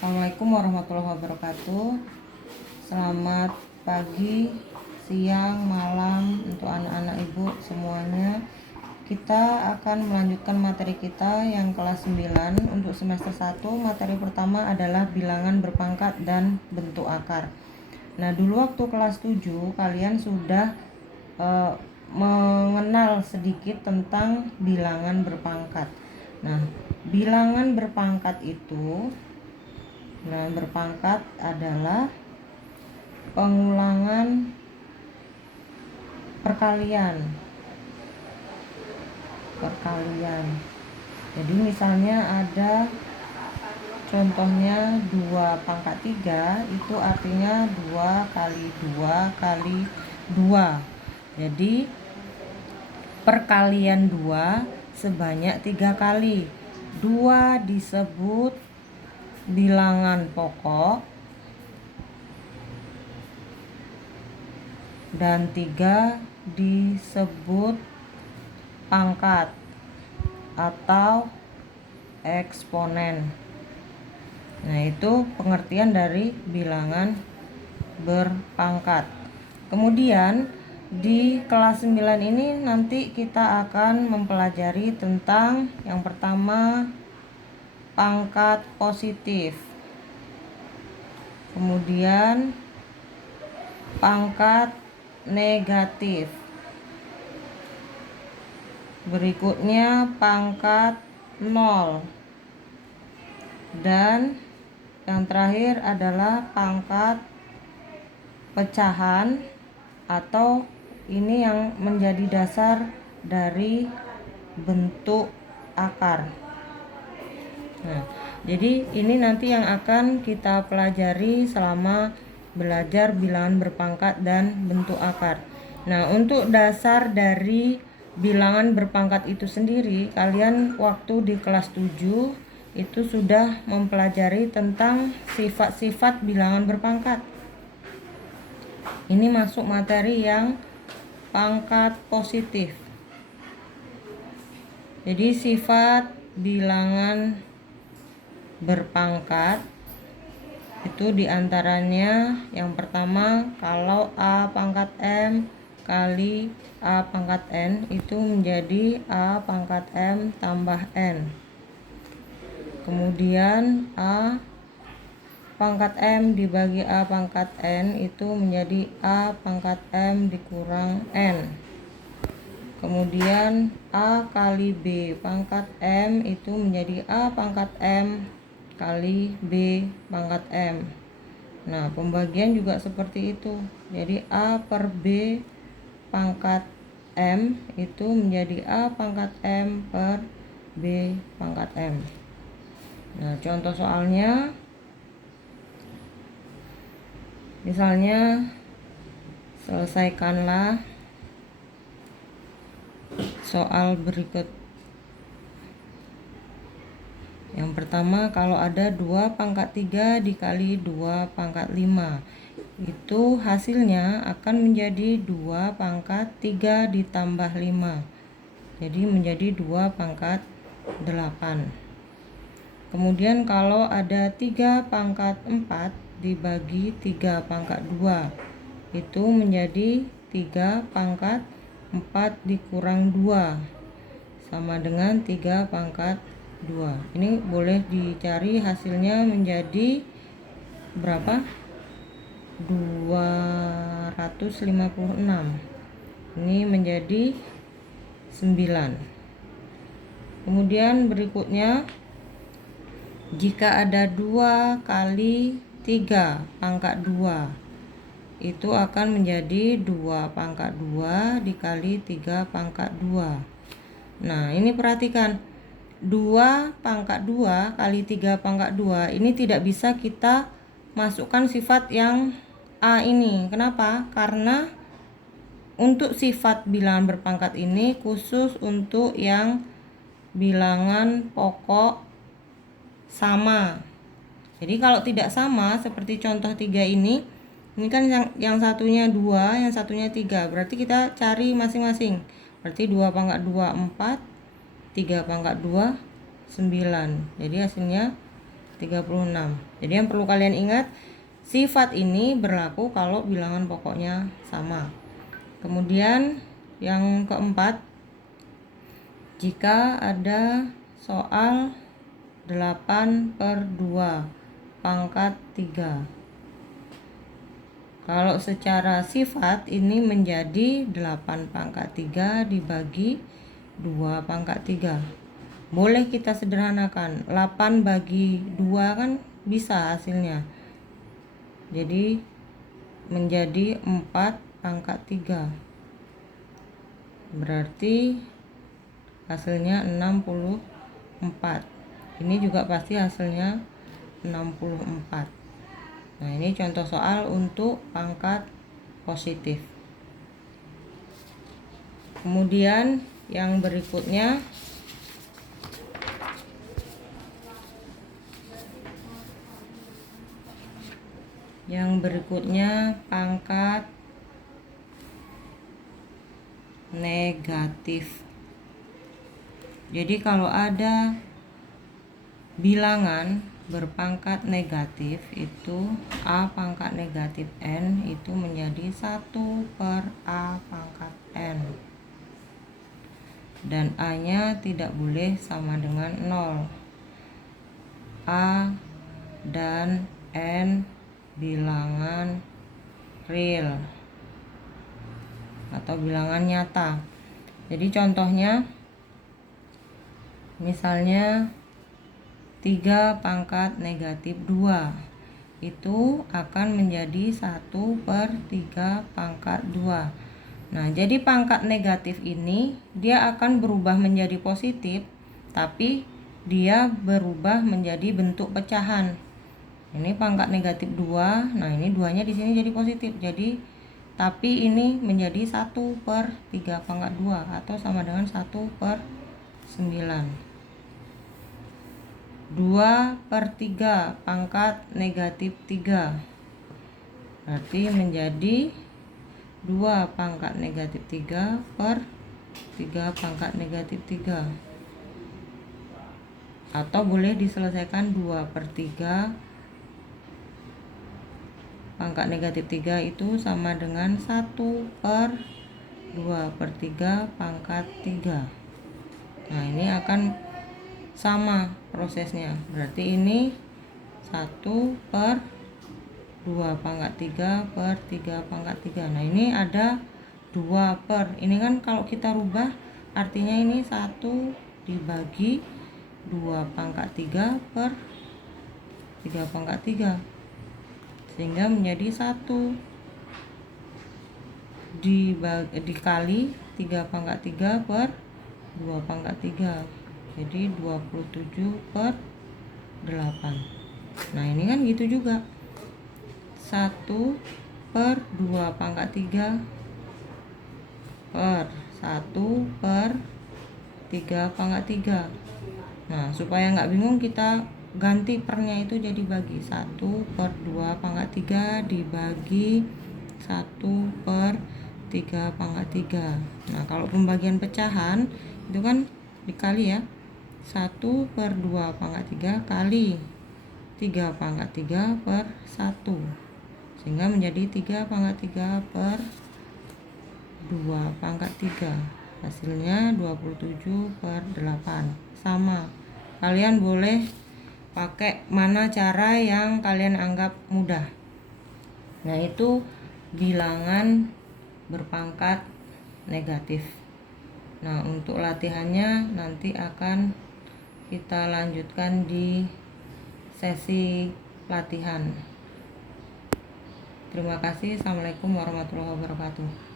Assalamualaikum warahmatullahi wabarakatuh. Selamat pagi, siang, malam untuk anak-anak ibu semuanya. Kita akan melanjutkan materi kita yang kelas 9 untuk semester 1. Materi pertama adalah bilangan berpangkat dan bentuk akar. Nah, dulu waktu kelas 7 kalian sudah mengenal sedikit tentang bilangan berpangkat. Nah, bilangan berpangkat adalah pengulangan perkalian. Jadi misalnya ada contohnya 2 pangkat 3, itu artinya 2 kali 2 kali 2. Jadi perkalian 2 sebanyak 3 kali. 2 disebut bilangan pokok dan 3 disebut pangkat atau eksponen. Nah, itu pengertian dari bilangan berpangkat. Kemudian di kelas 9 ini nanti kita akan mempelajari tentang yang pertama pangkat positif, kemudian pangkat negatif, berikutnya pangkat 0, dan yang terakhir adalah pangkat pecahan, atau ini yang menjadi dasar dari bentuk akar. Nah, jadi ini nanti yang akan kita pelajari selama belajar bilangan berpangkat dan bentuk akar. Nah, untuk dasar dari bilangan berpangkat itu sendiri, kalian waktu di kelas 7 itu sudah mempelajari tentang sifat-sifat bilangan berpangkat. Ini masuk materi yang pangkat positif. Jadi sifat bilangan berpangkat itu diantaranya yang pertama, kalau A pangkat M kali A pangkat N itu menjadi A pangkat M tambah N. Kemudian A pangkat M dibagi A pangkat N itu menjadi A pangkat M dikurang N. Kemudian A kali B pangkat M itu menjadi A pangkat M kali B pangkat M. Nah, pembagian juga seperti itu. Jadi A per B pangkat M itu menjadi A pangkat M per B pangkat M. Nah, contoh soalnya, misalnya selesaikanlah soal berikut. Yang pertama, kalau ada 2 pangkat 3 dikali 2 pangkat 5, itu hasilnya akan menjadi 2 pangkat 3 ditambah 5. Jadi menjadi 2 pangkat 8. Kemudian kalau ada 3 pangkat 4 dibagi 3 pangkat 2, itu menjadi 3 pangkat 4 dikurang 2, sama dengan 3 pangkat 2. Ini boleh dicari hasilnya menjadi berapa? 256. Ini menjadi 9. Kemudian berikutnya, jika ada 2 kali 3 pangkat 2, itu akan menjadi 2 pangkat 2 dikali 3 pangkat 2. Nah, ini perhatikan, 2 pangkat 2 kali 3 pangkat 2 ini tidak bisa kita masukkan sifat yang A ini. Kenapa? Karena untuk sifat bilangan berpangkat ini khusus untuk yang bilangan pokok sama. Jadi kalau tidak sama seperti contoh 3 ini kan yang satunya 2, yang satunya 3. Berarti kita cari masing-masing. Berarti 2 pangkat 2 4, 3 pangkat 2 9. Jadi hasilnya 36. Jadi yang perlu kalian ingat, sifat ini berlaku kalau bilangan pokoknya sama. Kemudian yang keempat, jika ada soal 8/2 pangkat 3. Kalau secara sifat ini menjadi 8/3 dibagi 2/3. Boleh kita sederhanakan, 8 bagi 2 kan bisa hasilnya. Jadi menjadi 4/3. Berarti hasilnya 64. Ini juga pasti hasilnya 64. Nah, ini contoh soal untuk pangkat positif. Kemudian yang berikutnya, pangkat negatif. Jadi kalau ada bilangan berpangkat negatif itu A pangkat negatif N itu menjadi 1/A pangkat N. Dan A-nya tidak boleh sama dengan 0. A dan N bilangan real atau bilangan nyata. Jadi contohnya misalnya 3 pangkat negatif 2 itu akan menjadi 1/3 pangkat 2. Nah, jadi pangkat negatif ini dia akan berubah menjadi positif, tapi dia berubah menjadi bentuk pecahan. Ini pangkat negatif 2, nah ini 2-nya di sini jadi positif. Jadi tapi ini menjadi 1/3 pangkat 2 atau sama dengan 1/9. 2/3 pangkat negatif 3 berarti menjadi 2 pangkat negatif 3/3 pangkat negatif 3, atau boleh diselesaikan 2/3 pangkat negatif 3 itu sama dengan 1/2/3 pangkat 3. Nah, ini akan sama prosesnya. Berarti ini 1/2 pangkat 3/3 pangkat 3. Nah, ini ada 2 per. Ini kan kalau kita rubah artinya ini 1 dibagi 2 pangkat 3/3 pangkat 3. Sehingga menjadi 1 dikali 3/3/2 pangkat 3. Jadi 27/8. Nah, ini kan gitu juga. 1/2 pangkat 3 per 1/3 pangkat 3. Nah, supaya nggak bingung kita ganti pernya itu jadi bagi 1/2 pangkat 3 dibagi 1/3 pangkat 3. Nah, kalau pembagian pecahan itu kan dikali ya, 1/2 pangkat 3 kali 3/3/1 sehingga menjadi 3/3/2 pangkat 3. Hasilnya 27/8. Sama. Kalian boleh pakai mana cara yang kalian anggap mudah. Nah, itu bilangan berpangkat negatif. Nah, untuk latihannya nanti akan kita lanjutkan di sesi latihan. Terima kasih. Assalamualaikum warahmatullahi wabarakatuh.